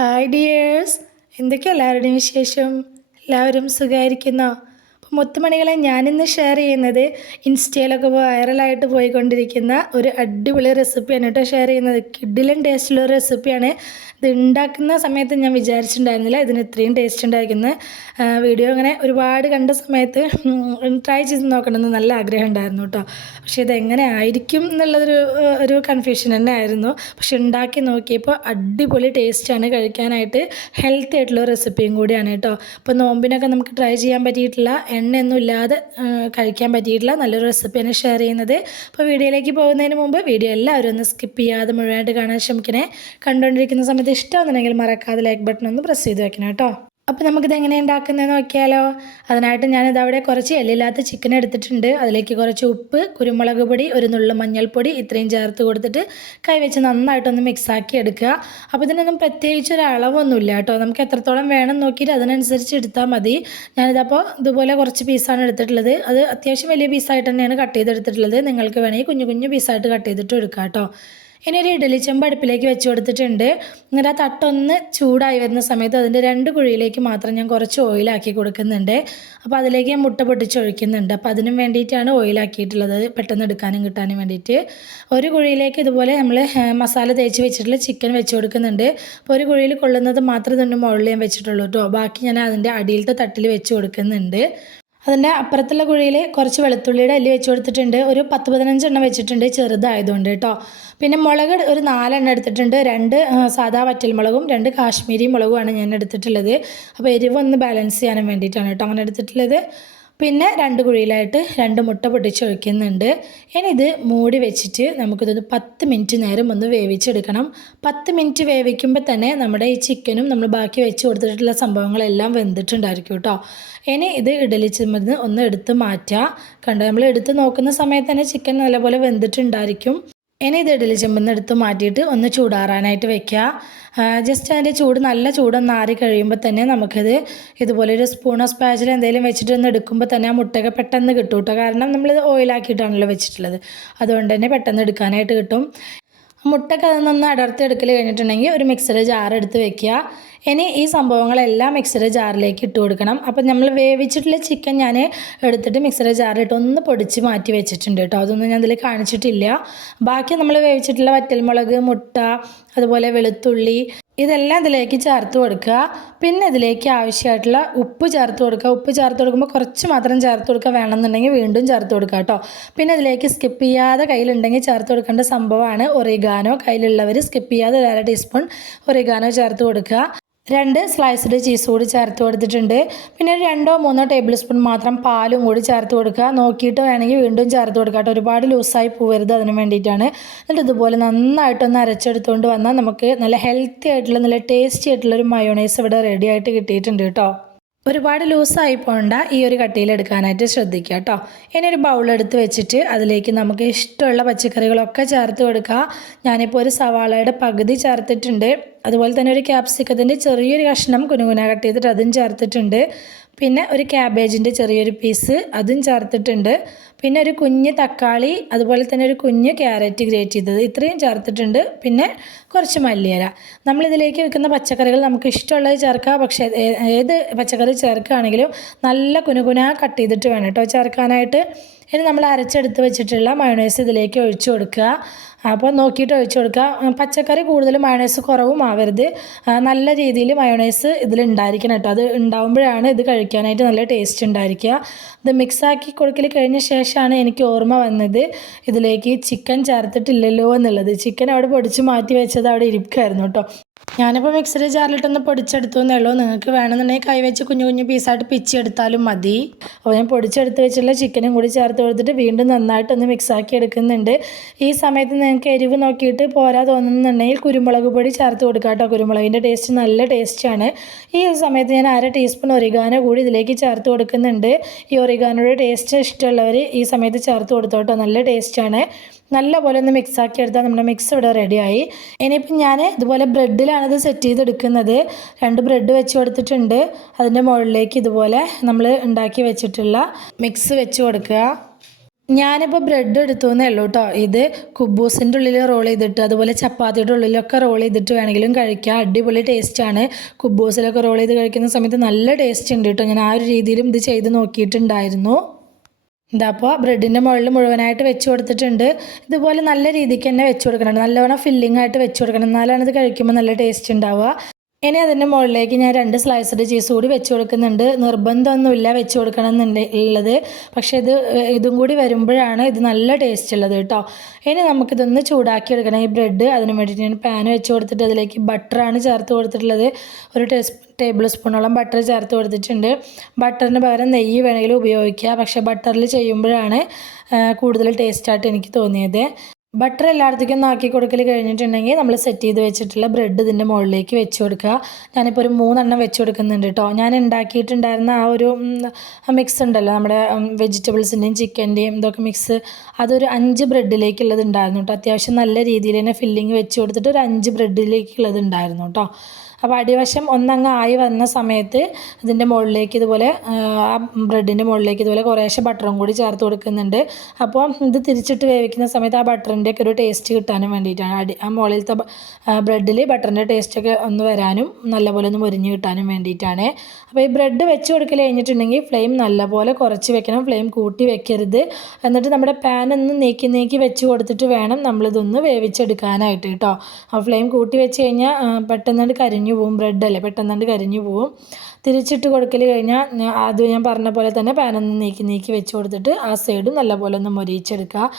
Hi dears എന്തൊക്കെയാണ് എല്ലാവരുടെയും വിശേഷം? എല്ലാവരും സുഖമായിരിക്കുന്നോ മുത്തുമണികളെ ഞാനിന്ന് ഷെയർ ചെയ്യുന്നത് ഇൻസ്റ്റയിലൊക്കെ വൈറലായിട്ട് പോയിക്കൊണ്ടിരിക്കുന്ന ഒരു അടിപൊളി റെസിപ്പിയാണ് കേട്ടോ ഷെയർ ചെയ്യുന്നത്. കിഡിലും ടേസ്റ്റുള്ള ഒരു റെസിപ്പിയാണ് ഇത് ഉണ്ടാക്കുന്ന സമയത്ത് ഞാൻ വിചാരിച്ചിട്ടുണ്ടായിരുന്നില്ല ഇതിന് ഇത്രയും ടേസ്റ്റ് ഉണ്ടായിരിക്കുന്ന വീഡിയോ അങ്ങനെ ഒരുപാട് കണ്ട സമയത്ത് ട്രൈ ചെയ്ത് നോക്കണമെന്ന് നല്ല ആഗ്രഹം ഉണ്ടായിരുന്നു കേട്ടോ. പക്ഷേ ഇതെങ്ങനെ ആയിരിക്കും എന്നുള്ളതൊരു ഒരു കൺഫ്യൂഷൻ തന്നെ ആയിരുന്നു. പക്ഷെ ഉണ്ടാക്കി നോക്കിയപ്പോൾ അടിപൊളി ടേസ്റ്റാണ് കഴിക്കാനായിട്ട് ഹെൽത്തി ആയിട്ടുള്ള റെസിപ്പിയും കൂടിയാണ് കേട്ടോ. അപ്പോൾ നോമ്പിനൊക്കെ നമുക്ക് ട്രൈ ചെയ്യാൻ പറ്റിയിട്ടില്ല. എണ്ണയൊന്നും ഇല്ലാതെ കഴിക്കാൻ പറ്റിയിട്ടില്ല. നല്ലൊരു റെസിപ്പിയാണ് ഷെയർ ചെയ്യുന്നത്. അപ്പോൾ വീഡിയോയിലേക്ക് പോകുന്നതിന് മുമ്പ് വീഡിയോ എല്ലാവരും ഒന്ന് സ്കിപ്പ് ചെയ്യാതെ മുഴുവനായിട്ട് കാണാൻ ശ്രമിക്കണേ. കണ്ടുകൊണ്ടിരിക്കുന്ന സമയത്ത് ഇഷ്ടമാണെന്നുണ്ടെങ്കിൽ മറക്കാതെ ലൈക്ക് ബട്ടൺ ഒന്ന് പ്രസ് ചെയ്ത് വെക്കണം കേട്ടോ അപ്പോൾ നമുക്കിത് എങ്ങനെ ഉണ്ടാക്കുന്നതെന്ന് നോക്കിയാലോ? അതിനായിട്ട് ഞാനിത് അവിടെ കുറച്ച് എല്ലില്ലാത്ത ചിക്കൻ എടുത്തിട്ടുണ്ട്. അതിലേക്ക് കുറച്ച് ഉപ്പ് കുരുമുളക് പൊടി ഒരു നുള്ളു മഞ്ഞൾപ്പൊടി ഇത്രയും ചേർത്ത് കൊടുത്തിട്ട് കൈവച്ച് നന്നായിട്ടൊന്ന് മിക്സാക്കി എടുക്കുക. അപ്പോൾ ഇതിനൊന്നും പ്രത്യേകിച്ച് ഒരു അളവൊന്നുമില്ല കേട്ടോ. നമുക്ക് എത്രത്തോളം വേണം നോക്കിയിട്ട് അതിനനുസരിച്ച് എടുത്താൽ മതി. ഞാനിതപ്പോൾ ഇതുപോലെ കുറച്ച് പീസാണ് എടുത്തിട്ടുള്ളത്. അത് അത്യാവശ്യം വലിയ പീസായിട്ട് തന്നെയാണ് കട്ട് ചെയ്തെടുത്തിട്ടുള്ളത്. നിങ്ങൾക്ക് വേണമെങ്കിൽ കുഞ്ഞു കുഞ്ഞു പീസായിട്ട് കട്ട് ചെയ്തിട്ട് എടുക്കാം കേട്ടോ. ഇനി ഒരു ഇഡലി ചെമ്പ് അടുപ്പിലേക്ക് വെച്ച് കൊടുത്തിട്ടുണ്ട്. എന്നിട്ട് ആ തട്ടൊന്ന് ചൂടായി വരുന്ന സമയത്ത് അതിന്റെ രണ്ട് കുഴിയിലേക്ക് മാത്രം ഞാൻ കുറച്ച് ഓയിലാക്കി കൊടുക്കുന്നുണ്ട്. അപ്പോൾ അതിലേക്ക് ഞാൻ മുട്ട പൊട്ടിച്ചൊഴിക്കുന്നുണ്ട് അപ്പോൾ അതിനും വേണ്ടിയിട്ടാണ് ഓയിലാക്കിയിട്ടുള്ളത്. പെട്ടെന്ന് എടുക്കാനും കിട്ടാനും വേണ്ടിയിട്ട്. ഒരു കുഴിയിലേക്ക് ഇതുപോലെ നമ്മൾ മസാല തേച്ച് വെച്ചിട്ടുള്ള ചിക്കൻ വെച്ച് കൊടുക്കുന്നുണ്ട്. അപ്പോൾ ഒരു കുഴിയിൽ കൊള്ളുന്നത് മാത്രമേ തന്നെ മുകളിൽ ഞാൻ വെച്ചിട്ടുള്ളൂ കേട്ടോ. ബാക്കി ഞാൻ അതിന്റെ അടിയിലത്തെ തട്ടിൽ വെച്ച് കൊടുക്കുന്നുണ്ട്. അതിന്റെ അപ്പുറത്തുള്ള കുഴിയിൽ കുറച്ച് വെളുത്തുള്ളിയുടെ അല്ലി വെച്ച് കൊടുത്തിട്ടുണ്ട്. ഒരു പത്ത് പതിനഞ്ചെണ്ണം വെച്ചിട്ടുണ്ട് ചെറുതായതുകൊണ്ട് കേട്ടോ. പിന്നെ മുളക് ഒരു നാലെണ്ണം എടുത്തിട്ടുണ്ട്. രണ്ട് സാധാ വറ്റൽ മുളകും രണ്ട് കാശ്മീരി മുളകുമാണ് ഞാൻ എടുത്തിട്ടുള്ളത്. അപ്പോൾ എരിവ് ഒന്ന് ബാലൻസ് ചെയ്യാനും വേണ്ടിയിട്ടാണ് കേട്ടോ അങ്ങനെ എടുത്തിട്ടുള്ളത്. പിന്നെ രണ്ട് കുഴിയിലായിട്ട് രണ്ട് മുട്ട പൊട്ടിച്ചൊഴിക്കുന്നുണ്ട് ഇനി ഇത് മൂടി വെച്ചിട്ട് നമുക്കിതൊന്ന് പത്ത് മിനിറ്റ് നേരം ഒന്ന് വേവിച്ചെടുക്കണം. പത്ത് മിനിറ്റ് വേവിക്കുമ്പോൾ തന്നെ നമ്മുടെ ഈ ചിക്കനും നമ്മൾ ബാക്കി വെച്ച് കൊടുത്തിട്ടുള്ള സംഭവങ്ങളെല്ലാം വെന്തിട്ടുണ്ടായിരിക്കും കേട്ടോ. ഇനി ഇത് ഇഡലി ചുമന്ന് ഒന്ന് എടുത്ത് മാറ്റുക കണ്ടോ നമ്മൾ എടുത്ത് നോക്കുന്ന സമയത്ത് തന്നെ ചിക്കൻ നല്ലപോലെ വെന്തിട്ടുണ്ടായിരിക്കും. ഇനി ഇത് ഇഡലി ചെമ്പന്ന് എടുത്ത് മാറ്റിയിട്ട് ഒന്ന് ചൂടാറാനായിട്ട് വെക്കുക ജസ്റ്റ് അതിന്റെ ചൂട് നല്ല ചൂടൊന്ന് ആറി കഴിയുമ്പോൾ തന്നെ നമുക്കത് ഇതുപോലെ ഒരു സ്പൂണോ സ്പാച്ചിലോ എന്തെങ്കിലും വെച്ചിട്ട് ഒന്ന് എടുക്കുമ്പോൾ തന്നെ ആ മുട്ടയൊക്കെ പെട്ടെന്ന് കിട്ടും കേട്ടോ കാരണം നമ്മളിത് ഓയിലാക്കിയിട്ടാണല്ലോ വെച്ചിട്ടുള്ളത്. അതുകൊണ്ട് തന്നെ പെട്ടെന്ന് എടുക്കാനായിട്ട് കിട്ടും. മുട്ടയൊക്കെ അതൊന്നൊന്ന് അടർത്തി എടുക്കൽ കഴിഞ്ഞിട്ടുണ്ടെങ്കിൽ ഒരു മിക്സറ് ജാർ എടുത്ത് വെക്കുക. ഇനി ഈ സംഭവങ്ങളെല്ലാം മിക്സറ് ജാറിലേക്ക് ഇട്ട് കൊടുക്കണം. അപ്പം നമ്മൾ വേവിച്ചിട്ടുള്ള ചിക്കൻ ഞാൻ എടുത്തിട്ട് മിക്സറ് ജാറിലിട്ട് ഒന്ന് പൊടിച്ച് മാറ്റി വെച്ചിട്ടുണ്ട് കേട്ടോ. അതൊന്നും ഞാൻ ഇതിൽ കാണിച്ചിട്ടില്ല. ബാക്കി നമ്മൾ വേവിച്ചിട്ടുള്ള വറ്റൽമുളക് മുട്ട അതുപോലെ വെളുത്തുള്ളി ഇതെല്ലാം ഇതിലേക്ക് ചേർത്ത് കൊടുക്കുക. പിന്നെ ഇതിലേക്ക് ആവശ്യമായിട്ടുള്ള ഉപ്പ് ചേർത്ത് കൊടുക്കുക. ഉപ്പ് ചേർത്ത് കൊടുക്കുമ്പോൾ കുറച്ച് മാത്രം ചേർത്ത് കൊടുക്കുക വേണമെന്നുണ്ടെങ്കിൽ വീണ്ടും ചേർത്ത് കൊടുക്കുക കേട്ടോ. പിന്നെ ഇതിലേക്ക് സ്കിപ്പ് ചെയ്യാതെ കയ്യിലുണ്ടെങ്കിൽ ചേർത്ത് കൊടുക്കേണ്ട സംഭവമാണ് ഒറിഗാനോ കയ്യിലുള്ളവർ സ്കിപ്പ് ചെയ്യാതെ ഒരു അര ടീസ്പൂൺ ഒറിഗാനോ ചേർത്ത് കൊടുക്കുക. രണ്ട് സ്ലൈസ്ഡ് ചീസ് കൂടി ചേർത്ത് കൊടുത്തിട്ടുണ്ട്. പിന്നെ രണ്ടോ മൂന്നോ ടേബിൾ സ്പൂൺ മാത്രം പാലും കൂടി ചേർത്ത് കൊടുക്കുക. നോക്കിയിട്ട് വേണമെങ്കിൽ വീണ്ടും ചേർത്ത് കൊടുക്കുക കേട്ടോ. ഒരുപാട് ലൂസായി പോവരുത് അതിന് വേണ്ടിയിട്ടാണ്. എന്നിട്ട് ഇതുപോലെ നന്നായിട്ടൊന്ന് അരച്ചെടുത്തുകൊണ്ട് വന്നാൽ നമുക്ക് നല്ല ഹെൽത്തി ആയിട്ടുള്ള നല്ല ടേസ്റ്റി ആയിട്ടുള്ള ഒരു മയോണൈസ് ഇവിടെ റെഡി ആയിട്ട് കിട്ടിയിട്ടുണ്ട് കേട്ടോ. ഒരുപാട് ലൂസായി പോകണ്ട ഈ ഒരു കട്ടിയിൽ എടുക്കാനായിട്ട് ശ്രദ്ധിക്കുക കേട്ടോ ഇനി ഒരു ബൗളെടുത്ത് വെച്ചിട്ട് അതിലേക്ക് നമുക്ക് ഇഷ്ടമുള്ള പച്ചക്കറികളൊക്കെ ചേർത്ത് കൊടുക്കുക. ഞാനിപ്പോൾ ഒരു സവാളയുടെ പകുതി ചേർത്തിട്ടുണ്ട്. അതുപോലെ തന്നെ ഒരു ക്യാപ്സിക്കത്തിന്റെ ചെറിയൊരു കഷ്ണം കുനുകുന കട്ട് ചെയ്തിട്ട് അതും ചേർത്തിട്ടുണ്ട്. പിന്നെ ഒരു ക്യാബേജിന്റെ ചെറിയൊരു പീസ് അതും ചേർത്തിട്ടുണ്ട്. പിന്നെ ഒരു കുഞ്ഞ് തക്കാളി അതുപോലെ തന്നെ ഒരു കുഞ്ഞ് ക്യാരറ്റ് ഗ്രേറ്റ് ചെയ്തത്. ഇത്രയും ചേർത്തിട്ടുണ്ട്. പിന്നെ കുറച്ച് മല്ലിയില. നമ്മളിതിലേക്ക് വെക്കുന്ന പച്ചക്കറികൾ നമുക്ക് ഇഷ്ടമുള്ളത് ചേർക്കാം. പക്ഷേ ഏത് പച്ചക്കറി ചേർക്കുകയാണെങ്കിലും നല്ല കുനുകുന കട്ട് ചെയ്തിട്ട് വേണം കേട്ടോ ചേർക്കാനായിട്ട്. ഇനി നമ്മൾ അരച്ചെടുത്ത് വെച്ചിട്ടുള്ള മയോണൈസ് ഇതിലേക്ക് ഒഴിച്ചു കൊടുക്കുക. അപ്പോൾ നോക്കിയിട്ട് ഒഴിച്ചു കൊടുക്കുക. പച്ചക്കറി കൂടുതൽ മയോണൈസ് കുറവും ആവരുത്. നല്ല രീതിയിൽ മയോണൈസ് ഇതിലുണ്ടായിരിക്കണം കേട്ടോ. അത് ഉണ്ടാവുമ്പോഴാണ് ഇത് കഴിക്കാനായിട്ട് നല്ല ടേസ്റ്റ് ഉണ്ടായിരിക്കുക. ഇത് മിക്സാക്കി കൊടുക്കൽ കഴിഞ്ഞ ശേഷമാണ് എനിക്ക് ഓർമ്മ വന്നത് ഇതിലേക്ക് ചിക്കൻ ചേർത്തിട്ടില്ലല്ലോ എന്നുള്ളത്. ചിക്കൻ അവിടെ പൊടിച്ച് മാറ്റി വെച്ചത് അവിടെ ഇരിക്കുമായിരുന്നു കേട്ടോ. ഞാനിപ്പോൾ മിക്സറി ജാറിലിട്ടൊന്ന് പൊടിച്ചെടുത്തു എന്നേ ഉള്ളൂ നിങ്ങൾക്ക് വേണമെന്നുണ്ടെങ്കിൽ കൈവച്ച് കുഞ്ഞു കുഞ്ഞു പീസായിട്ട് പിച്ചെടുത്താലും മതി. അപ്പോൾ ഞാൻ പൊടിച്ചെടുത്ത് വെച്ചുള്ള ചിക്കനും കൂടി ചേർത്ത് കൊടുത്തിട്ട് വീണ്ടും നന്നായിട്ടൊന്ന് മിക്സാക്കി എടുക്കുന്നുണ്ട്. ഈ സമയത്ത് നിങ്ങൾക്ക് എരിവ് നോക്കിയിട്ട് പോരാ തോന്നുന്നുണ്ടെങ്കിൽ കുരുമുളക് പൊടി ചേർത്ത് കൊടുക്കുക കേട്ടോ കുരുമുളകിന്റെ ടേസ്റ്റ് നല്ല ടേസ്റ്റാണ് ഈ സമയത്ത് ഞാൻ അര ടീസ്പൂൺ ഒറിഗാനോ കൂടി ഇതിലേക്ക് ചേർത്ത് കൊടുക്കുന്നുണ്ട്. ഈ ഒറിഗാനോയുടെ ടേസ്റ്റ് ഇഷ്ടമുള്ളവർ ഈ സമയത്ത് ചേർത്ത് കൊടുത്തോട്ടോ. നല്ല ടേസ്റ്റാണ് നല്ല പോലെ ഒന്ന് മിക്സ് ആക്കി എടുത്താൽ നമ്മുടെ മിക്സ് ഇവിടെ റെഡിയായി ഇനിയിപ്പം ഞാൻ ഇതുപോലെ ബ്രെഡിലാണ് ഇത് സെറ്റ് ചെയ്തെടുക്കുന്നത്. രണ്ട് ബ്രെഡ് വെച്ച് കൊടുത്തിട്ടുണ്ട്. അതിന്റെ മുകളിലേക്ക് ഇതുപോലെ നമ്മൾ ഉണ്ടാക്കി വെച്ചിട്ടുള്ള മിക്സ് വെച്ച് കൊടുക്കുക. ഞാനിപ്പോൾ ബ്രെഡ് എടുത്തു എന്നേ ഉള്ളൂ കേട്ടോ ഇത് കുബൂസിന്റെ ഉള്ളിൽ റോൾ ചെയ്തിട്ട് അതുപോലെ ചപ്പാത്തിയുടെ ഉള്ളിലൊക്കെ റോൾ ചെയ്തിട്ട് വേണമെങ്കിലും കഴിക്കാം. അടിപൊളി ടേസ്റ്റാണ് കുബൂസിലൊക്കെ റോൾ ചെയ്ത് കഴിക്കുന്ന സമയത്ത് നല്ല ടേസ്റ്റ് ഉണ്ട് കേട്ടോ ഞാൻ ആ ഒരു രീതിയിലും ഇത് ചെയ്ത് നോക്കിയിട്ടുണ്ടായിരുന്നു. ഇതാ അപ്പോൾ ബ്രെഡിന്റെ മുകളിൽ മുഴുവനായിട്ട് വെച്ച് കൊടുത്തിട്ടുണ്ട്. ഇതുപോലെ നല്ല രീതിക്ക് തന്നെ വെച്ച് കൊടുക്കണം. നല്ലവണ്ണം ഫില്ലിംഗ് ആയിട്ട് വെച്ച് കൊടുക്കണം. എന്നാലാണ് ഇത് കഴിക്കുമ്പോൾ നല്ല ടേസ്റ്റ് ഉണ്ടാവുക. ഇനി അതിന്റെ മുകളിലേക്ക് ഞാൻ രണ്ട് സ്ലൈസ്ഡ് ചീസ് കൂടി വെച്ച് കൊടുക്കുന്നുണ്ട്. നിർബന്ധമൊന്നുമില്ല വെച്ച് കൊടുക്കണം എന്നുണ്ട് ഉള്ളത്. പക്ഷേ ഇത് ഇതും കൂടി വരുമ്പോഴാണ് ഇത് നല്ല ടേസ്റ്റ് ഉള്ളത് കേട്ടോ. ഇനി നമുക്കിതൊന്ന് ചൂടാക്കി എടുക്കണം ഈ ബ്രെഡ് അതിന് വേണ്ടിയിട്ട് ഞാൻ പാൻ വെച്ച് കൊടുത്തിട്ട് അതിലേക്ക് ബട്ടറാണ് ചേർത്ത് കൊടുത്തിട്ടുള്ളത്. ഒരു ടേസ് ടേബിൾ സ്പൂണോളം ബട്ടർ ചേർത്ത് കൊടുത്തിട്ടുണ്ട്. ബട്ടറിന് പകരം നെയ്യ് വേണമെങ്കിലും ഉപയോഗിക്കുക പക്ഷേ ബട്ടറിൽ ചെയ്യുമ്പോഴാണ് കൂടുതൽ ടേസ്റ്റായിട്ട് എനിക്ക് തോന്നിയത്. ബട്ടർ എല്ലായിടത്തേക്കും ആക്കി കൊടുക്കൽ കഴിഞ്ഞിട്ടുണ്ടെങ്കിൽ നമ്മൾ സെറ്റ് ചെയ്ത് വെച്ചിട്ടുള്ള ബ്രെഡ് ഇതിന്റെ മുകളിലേക്ക് വെച്ച് കൊടുക്കുക. ഞാനിപ്പോൾ ഒരു മൂന്നെണ്ണം വെച്ച് കൊടുക്കുന്നുണ്ട് കേട്ടോ ഞാൻ ഉണ്ടാക്കിയിട്ടുണ്ടായിരുന്ന ആ ഒരു മിക്സ് ഉണ്ടല്ലോ. നമ്മുടെ വെജിറ്റബിൾസിന്റെയും ചിക്കന്റെയും ഇതൊക്കെ മിക്സ് അതൊരു അഞ്ച് ബ്രെഡിലേക്കുള്ളത് ഉണ്ടായിരുന്നു കേട്ടോ അത്യാവശ്യം നല്ല രീതിയിൽ തന്നെ ഫില്ലിങ് വെച്ച് കൊടുത്തിട്ട് ഒരു അഞ്ച് ബ്രെഡിലേക്കുള്ളത് ഉണ്ടായിരുന്നു കേട്ടോ അപ്പോൾ അടിവശം ഒന്നങ്ങ് ആയി വന്ന സമയത്ത് അതിന്റെ മുകളിലേക്ക് ഇതുപോലെ ആ ബ്രെഡിന്റെ മുകളിലേക്ക് ഇതുപോലെ കുറേശ്ശെ ബട്ടറും കൂടി ചേർത്ത് കൊടുക്കുന്നുണ്ട്. അപ്പോൾ ഇത് തിരിച്ചിട്ട് വേവിക്കുന്ന സമയത്ത് ആ ബട്ടറിന്റെ ഒക്കെ ഒരു ടേസ്റ്റ് കിട്ടാനും വേണ്ടിയിട്ടാണ്. അടി ആ മുകളിലത്തെ ബ്രെഡിൽ ബട്ടറിന്റെ ടേസ്റ്റൊക്കെ ഒന്ന് വരാനും നല്ലപോലെ ഒന്ന് മുരിഞ്ഞ് കിട്ടാനും വേണ്ടിയിട്ടാണ്. അപ്പോൾ ഈ ബ്രെഡ് വെച്ച് കൊടുക്കൽ കഴിഞ്ഞിട്ടുണ്ടെങ്കിൽ ഫ്ലെയിം നല്ലപോലെ കുറച്ച് വെക്കണം. ഫ്ലെയിം കൂട്ടി വെക്കരുത്. എന്നിട്ട് നമ്മുടെ പാൻ ഒന്ന് നീക്കി നീക്കി വെച്ച് കൊടുത്തിട്ട് വേണം നമ്മളിതൊന്ന് വേവിച്ചെടുക്കാനായിട്ട് കേട്ടോ. ആ ഫ്ലെയിം കൂട്ടി വെച്ച് കഴിഞ്ഞാൽ പെട്ടെന്ന് കരിഞ്ഞു കരിഞ്ഞു പോവും. ബ്രെഡല്ലേ പെട്ടെന്ന് കരിഞ്ഞു പോവും. തിരിച്ചിട്ട് കൊടുക്കൽ കഴിഞ്ഞാൽ അത് ഞാൻ പറഞ്ഞ പോലെ തന്നെ പാനൊന്ന് നീക്കി നീക്കി വെച്ച് കൊടുത്തിട്ട് ആ സൈഡും നല്ലപോലെ ഒന്ന് മൊരിയിച്ചെടുക്കുക.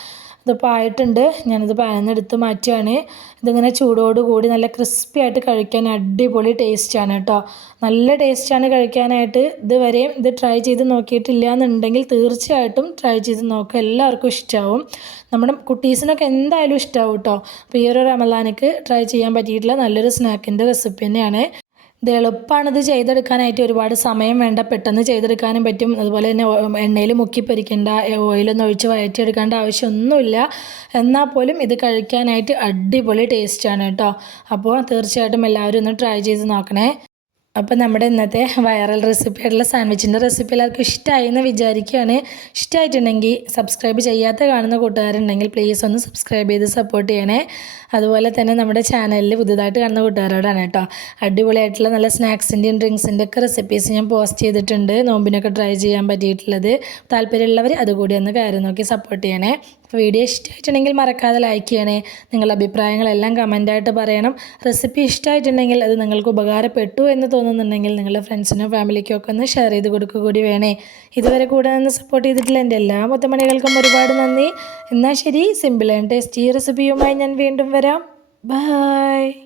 ഇതിപ്പോൾ ആയിട്ടുണ്ട് ഞാനിത് എടുത്ത് മാറ്റുകയാണ്. ഇതിങ്ങനെ ചൂടോടുകൂടി നല്ല ക്രിസ്പി ആയിട്ട് കഴിക്കാൻ അടിപൊളി ടേസ്റ്റാണ് കേട്ടോ. നല്ല ടേസ്റ്റാണ് കഴിക്കാനായിട്ട് ഇതുവരെയും ഇത് ട്രൈ ചെയ്ത് നോക്കിയിട്ടില്ല എന്നുണ്ടെങ്കിൽ തീർച്ചയായിട്ടും ട്രൈ ചെയ്ത് നോക്കുക. എല്ലാവർക്കും ഇഷ്ടമാവും നമ്മുടെ കുട്ടീസിനൊക്കെ എന്തായാലും ഇഷ്ടമാവും കേട്ടോ. അപ്പോൾ ഈ ഒരു റമലാനക്ക് ട്രൈ ചെയ്യാൻ പറ്റിയിട്ടുള്ള നല്ലൊരു സ്നാക്കിന്റെ റെസിപ്പി തന്നെയാണ്. ഇത് എളുപ്പമാണിത് ചെയ്തെടുക്കാനായിട്ട് ഒരുപാട് സമയം വേണ്ട പെട്ടെന്ന് ചെയ്തെടുക്കാനും പറ്റും. അതുപോലെ തന്നെ എണ്ണയിൽ മുക്കി പൊരിക്കേണ്ട ഓയിലൊന്നും ഒഴിച്ച് വയറ്റിയെടുക്കേണ്ട ആവശ്യമൊന്നുമില്ല. എന്നാൽ പോലും ഇത് കഴിക്കാനായിട്ട് അടിപൊളി ടേസ്റ്റാണ് കേട്ടോ. അപ്പോൾ തീർച്ചയായിട്ടും എല്ലാവരും ഒന്ന് ട്രൈ ചെയ്ത് നോക്കണേ. അപ്പോൾ നമ്മുടെ ഇന്നത്തെ വൈറൽ റെസിപ്പി ആയിട്ടുള്ള സാൻഡ്വിച്ചിന്റെ റെസിപ്പി എല്ലാവർക്കും ഇഷ്ടമായി എന്ന് വിചാരിക്കുകയാണ്. ഇഷ്ടമായിട്ടുണ്ടെങ്കിൽ സബ്സ്ക്രൈബ് ചെയ്യാത്ത കാണുന്ന കൂട്ടുകാരുണ്ടെങ്കിൽ പ്ലീസ് ഒന്ന് സബ്സ്ക്രൈബ് ചെയ്ത് സപ്പോർട്ട് ചെയ്യണേ. അതുപോലെ തന്നെ നമ്മുടെ ചാനലിൽ പുതുതായിട്ട് കാണുന്ന കൂട്ടുകാരോടാണ് കേട്ടോ. അടിപൊളിയായിട്ടുള്ള നല്ല സ്നാക്സിന്റെയും ഡ്രിങ്ക്സിന്റെ ഒക്കെ റെസിപ്പീസ് ഞാൻ പോസ്റ്റ് ചെയ്തിട്ടുണ്ട്. നോമ്പിനൊക്കെ ട്രൈ ചെയ്യാൻ പറ്റിയിട്ടുള്ളത്. താല്പര്യമുള്ളവർ അതുകൂടി ഒന്ന് കയറി നോക്കി സപ്പോർട്ട് ചെയ്യണേ. വീഡിയോ ഇഷ്ടമായിട്ടുണ്ടെങ്കിൽ മറക്കാതെ ലൈക്ക് ചെയ്യണേ. നിങ്ങളുടെ അഭിപ്രായങ്ങളെല്ലാം കമന്റായിട്ട് പറയണം. റെസിപ്പി ഇഷ്ടമായിട്ടുണ്ടെങ്കിൽ അത് നിങ്ങൾക്ക് ഉപകാരപ്പെട്ടു എന്ന് തോന്നുന്നുണ്ടെങ്കിൽ നിങ്ങളുടെ ഫ്രണ്ട്സിനോ ഫാമിലിക്കോ ഒക്കെ ഒന്ന് ഷെയർ ചെയ്ത് കൊടുക്കുക കൂടി വേണേ. ഇതുവരെ കൂടെ നിന്ന് സപ്പോർട്ട് ചെയ്തിട്ടുള്ള എന്റെ എല്ലാ മുത്തമണികൾക്കും ഒരുപാട് നന്ദി. എന്നാൽ ശരി സിമ്പിൾ ആൻഡ് ടേസ്റ്റി റെസിപ്പിയുമായി ഞാൻ വീണ്ടും വരാം. ബൈ